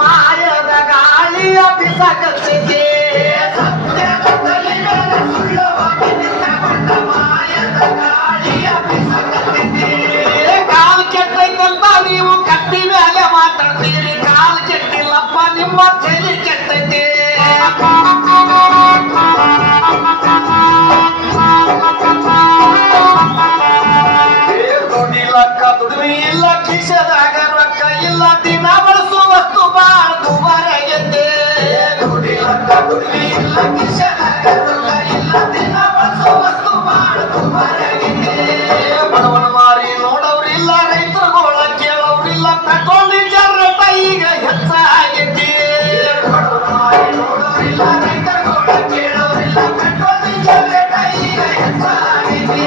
ಮಾಯದ ಗಾಳಿಯ ಬಿಸಕತ್ತಿದೆ ಸತ್ಯದ ತಲೆ ಮೇಲೆ ಸುಳ್ಳವಾಗಿ ನಿಂತಕೊಂಡ ಮಾಯದ ಗಾಳಿಯ ಬಿಸಕತ್ತಿದೆ ಕಾಲು ಕೆಟ್ಟೈತಂತ ನೀವು ಕತ್ತಿ ಮೇಲೆ ಮಾತಾಡ್ತೀರಿ ಕಾಲು ಕೆಟ್ಟಿಲ್ಲಪ್ಪ ನಿಮ್ಮ ತಲೆ ಕೆಟ್ಟೈತೆ ದುಡಿಲಕ್ಕ ದುಡಿಮೆ ಇಲ್ಲ ಕಿಶದಾಗ ರೊಕ್ಕ ಇಲ್ಲ ದಿನ ಬಳಸುವ ವಸ್ತು ಬಾಳ ದುಬಾರಿಯಾಗೈತೆ ದುಡಿಲಕ್ಕ ದುಡಿಮೆ ಇಲ್ಲ ಕಿಶದಾಗ ರೊಕ್ಕ ಇಲ್ಲ ದಿನ ಬಳಸುವ ವಸ್ತು ಬಾಳ ದುಬಾರಿಯಾಗೈತೆ ಬಡವನ ಮಾರಿ ನೋಡವ್ರಿಲ್ಲ ರೈತರುಗಳ ಕೇಳವ್ರಿಲ್ಲ ಪೆಟ್ರೋಲ್ ಡೀಸೆಲ್ ರೇಟ ಈಗ ಹೆಚ್ಚಾಗೈತಿ ಬಡವನ ಮಾರಿ ನೋಡವ್ರಿಲ್ಲ ರೈತರುಗಳ ಕೇಳವ್ರಿಲ್ಲ ಪೆಟ್ರೋಲ್ ಡೀಸೆಲ್ ರೇಟ ಈಗ ಹೆಚ್ಚಾಗೈತಿ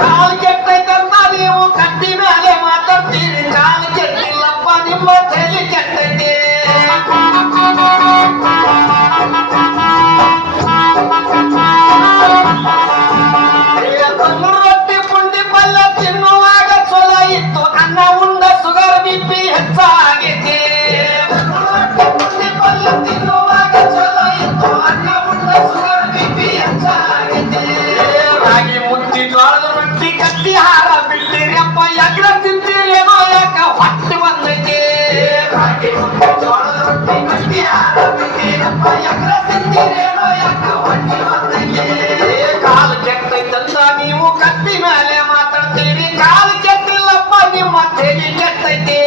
ಕಾಲ್ ಕೆಟ್ಟೈತಂತ ನೀವು ಕಟ್ಟಿ ಮೇಲೆ ಮಾತಾಡ್ತೀರಿ ಕಾಲ್ ಕೆಟ್ಟಿಲ್ಲಪ್ಪ ನಿಮ್ಮ ತಲೆ ಕೆಟ್ಟೈತಿ ರೊಟ್ಟಿ ಪುಂಡಿ ಪಲ್ಯ ತಿನ್ನುವಾಗ ಚಲೋ ಇತ್ತು ಅನ್ನ ಉಂಡ ಸುಗರ್ ಬಿಪಿ ಹೆಚ್ಚಾಗೈತಿ ರೊಟ್ಟಿ ಪುಂಡಿ ಪಲ್ಯ ತಿನ್ನುವಾಗ ಚಲೋ ಇತ್ತು ಅನ್ನ ಉಂಡ ಸುಗರ್ ಬಿಪಿ ಹೆಚ್ಚಾಗೈತಿ ರಾಗಿ ಮುದ್ದಿ ಜೋಳದ ರೊಟ್ಟಿ ಕಟ್ಟಿ ಹಾರ ಬಿಟ್ಟಿರಿಯಪ್ಪ ಎಗ್ರ ತಿಂತೀರೇನೋ ಯಾಕ ಹೊಟ್ಟೆ ಬಂದೈತಿ ರಾಗಿ ಮುದ್ದಿ ಜೋಳದ ರೊಟ್ಟಿ ಕಟ್ಟಿ ಹಾರ ಬಿಟ್ಟಿರಪ್ಪ ಎಗ್ರ ತಿಂತೀರೇನೋ ಯಾಕ ಹೊಟ್ಟೆ ಬಂದೈತಿ ಕಾಲು ಕೆಟ್ಟೈತಂತ ನೀವು ಕತ್ತಿ ಮೇಲೆ ಮಾತಾಡ್ತೀರಿ ಕಾಲು ಕೆಟ್ಟಿಲ್ಲಪ್ಪ ನಿಮ್ಮ ತಲೆ ಕೆಟ್ಟೈತಿ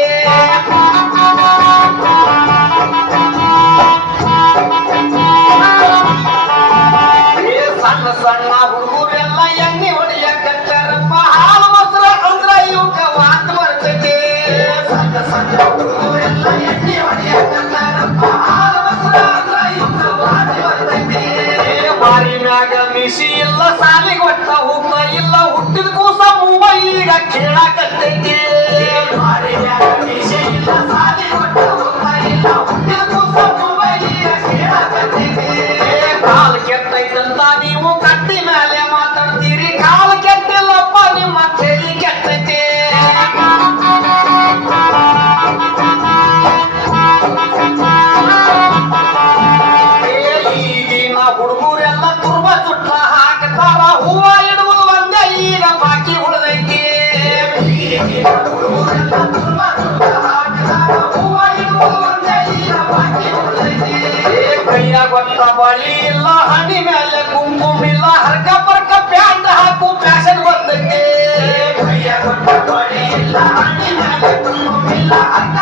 ಸಣ್ಣ ಸಣ್ಣ ಹುಡುಗರೆಲ್ಲ ಎಣ್ಣೆ ಹೊಡಿಯಕತ್ತಾರಪ್ಪ ಹಾಲು ಮೊಸರು ಅಂದ್ರ ಇವಕ್ಕ ವಾಂತ ಬರ್ತೈತಿ ಸಣ್ಣ ಸಣ್ಣ ಹುಡುಗರೆಲ್ಲ ಎಣ್ಣೆ ಹೊಡಿಯಕತ್ತಾರಪ್ಪ ಹಾಲು ಮೊಸರು ಅಂದ್ರ ಇವಕ್ಕ ವಾಂತ ಬರ್ತೈತಿ ಮಾರಿ ಮ್ಯಾಗ ಮಿಸಿ ಇಲ್ಲ ಸಾಲಿಗೆ ಒಟ್ಟ ಹೋಗ್ತಾ ಇಲ್ಲ ಹುಟ್ಟಿದ ಕೂಸ ಮೊಬೈಲಿಗ ಕೇಳಾಕತ್ತೈತಿ ಮಾರಿ ಮ್ಯಾಗ ಮಿಸಿ ಇಲ್ಲ ಸಾಲಿಗೆ ಒಟ್ಟ ಹೋಗ್ತಾ ಇಲ್ಲ ಹುಟ್ಟಿದ ಕೂಸ ಮೊಬೈಲಿಗ ಕೇಳಾಕತ್ತೈತಿ ಕಾಲು ಕೆಟ್ಟೈತಂತ ನೀವು ಕಟ್ಟಿ ಮೇಲೆ ಮಾತಾಡ್ತೀರಿ ಕಾಲು ಕೆಟ್ಟಿಲ್ಲಪ್ಪ ನಿಮ್ಮ ತಲೆ ಕೆಟ್ಟೈತಿ ಈಗಿನ ಹುಡುಗರೆಲ್ಲ ತುರ್ಬ ಚುಟ್ಟ ಹಾಕ್ತಾರ ಹೂವ ಇಡುವುದು ಒಂದೇ ಈಗ ಬಾಕಿ ಉಳಿದೈತಿ ಈಗಿನ ಹುಡುಗರೆಲ್ಲ ತುರ್ಬ ಚುಟ್ಟ ಹಾಕ್ತಾರ ಹೂವ ಇಡುವುದು ಒಂದೇ ಈಗ ಬಾಕಿ ಉಳಿದೈತಿ ಕೈಯ ಗೊತ್ತ ಬಳಿ ಇಲ್ಲ ಹಣಿ ಮೇಲೆ ಕುಂಕುಮ ಇಲ್ಲ ಹರ್ಕ ಪರ್ಕ ಪ್ಯಾಂಟ್ ಹಾಕು ಫ್ಯಾಷನ್ ಬಂದೈತಿ ಕೈಯ ಗೊತ್ತ ಬಳಿ ಇಲ್ಲ ಹಣಿ ಮೇಲೆ ಕುಂಕುಮ ಇಲ್ಲ ಹರ್ಕ